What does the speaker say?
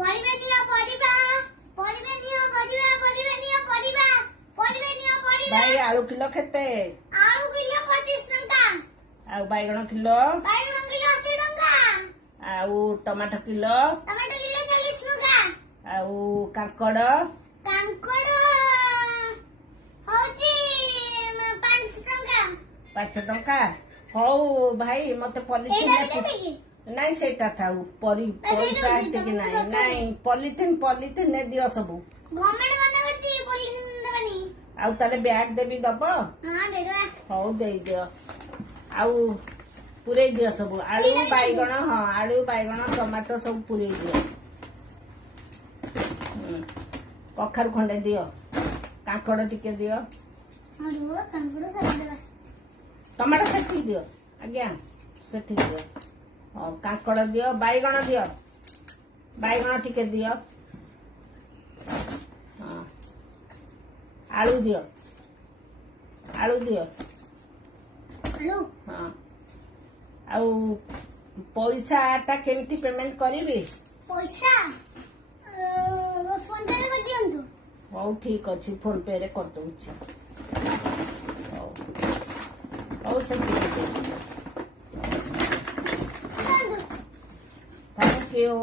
ପରିବା ନିଅ ପରିବା ପରିବା ନିଅ ପରିବା ପରିବା ନିଅ ପରିବା ପରିବା ନିଅ ପରିବା ଭାଇ ଆଳୁ କିଲୋ କେତେ? ଆଳୁ କିଲୋ 25 ଟଙ୍କା ଆଉ ବାଇଗଣ କିଲୋ? ବାଇଗଣ କିଲୋ 80 ଟଙ୍କା ଆଉ ଟମାଟୋ କିଲୋ? ଟମାଟୋ କିଲୋ 40 ଟଙ୍କା ଆଉ କାଙ୍କଡ? କାଙ୍କଡ ହଉଛି 5 ଟଙ୍କା 5 ଟଙ୍କା। ହଉ ଭାଇ ମତେ ଏଇଟା ବି ଦେବେ ପଲିଥିନ କି ନାଇଁ ସେଇଟା ଥାଉ ପଇସା ଏତିକି ନାଇଁ ନାଇଁ ପଲିଥିନ ଦିଅ ସବୁ। ଗଭର୍ଣ୍ଣମେଣ୍ଟ ମନା କରୁଛି ପଲିଥିନ ଦେବାନି। ଆଉ ତାହେଲେ ବ୍ୟାଗ ଦେବି ଦବ? ହଁ ଦେଇଦବା ହଉ ଦେଇଦିଅ। ଆଉ ପୁରେଇ ଦିଅ ସବୁ ଆଳୁ ବାଇଗଣ। ହଁ ଆଳୁ ବାଇଗଣ ଟମାଟୋ ସବୁ ପୁରେଇ ଦିଅ। କଖାରୁ ଖଣ୍ଡେ ଦିଅ। କାଙ୍କଡ ଟିକେ ଦିଅ। ହଁ ରୁହ କାଙ୍କଡ ସାରିଦେବା। ଟମାଟୋ ସେଠି ଦିଅ। ଆଜ୍ଞା ସେଠି ଦିଅ। ହଉ କାଙ୍କଡ ଦିଅ ବାଇଗଣ ଦିଅ। ବାଇଗଣ ଟିକେ ଦିଅ। ହଁ ଆଳୁ ଦିଅ। ଆଳୁ ଦିଅ। ଆଳୁ ହଁ ଆଉ ପଇସା ଟା କେମିତି ପେମେଣ୍ଟ କରିବି? ପଇସା ଫୋନ ପେ ରେ କରିଦିଅନ୍ତୁ। ହଉ ଠିକ ଅଛି ଫୋନ ପେ ରେ କରିଦଉଛି। ହଉ ହଉ ସେତିକି। Thank you.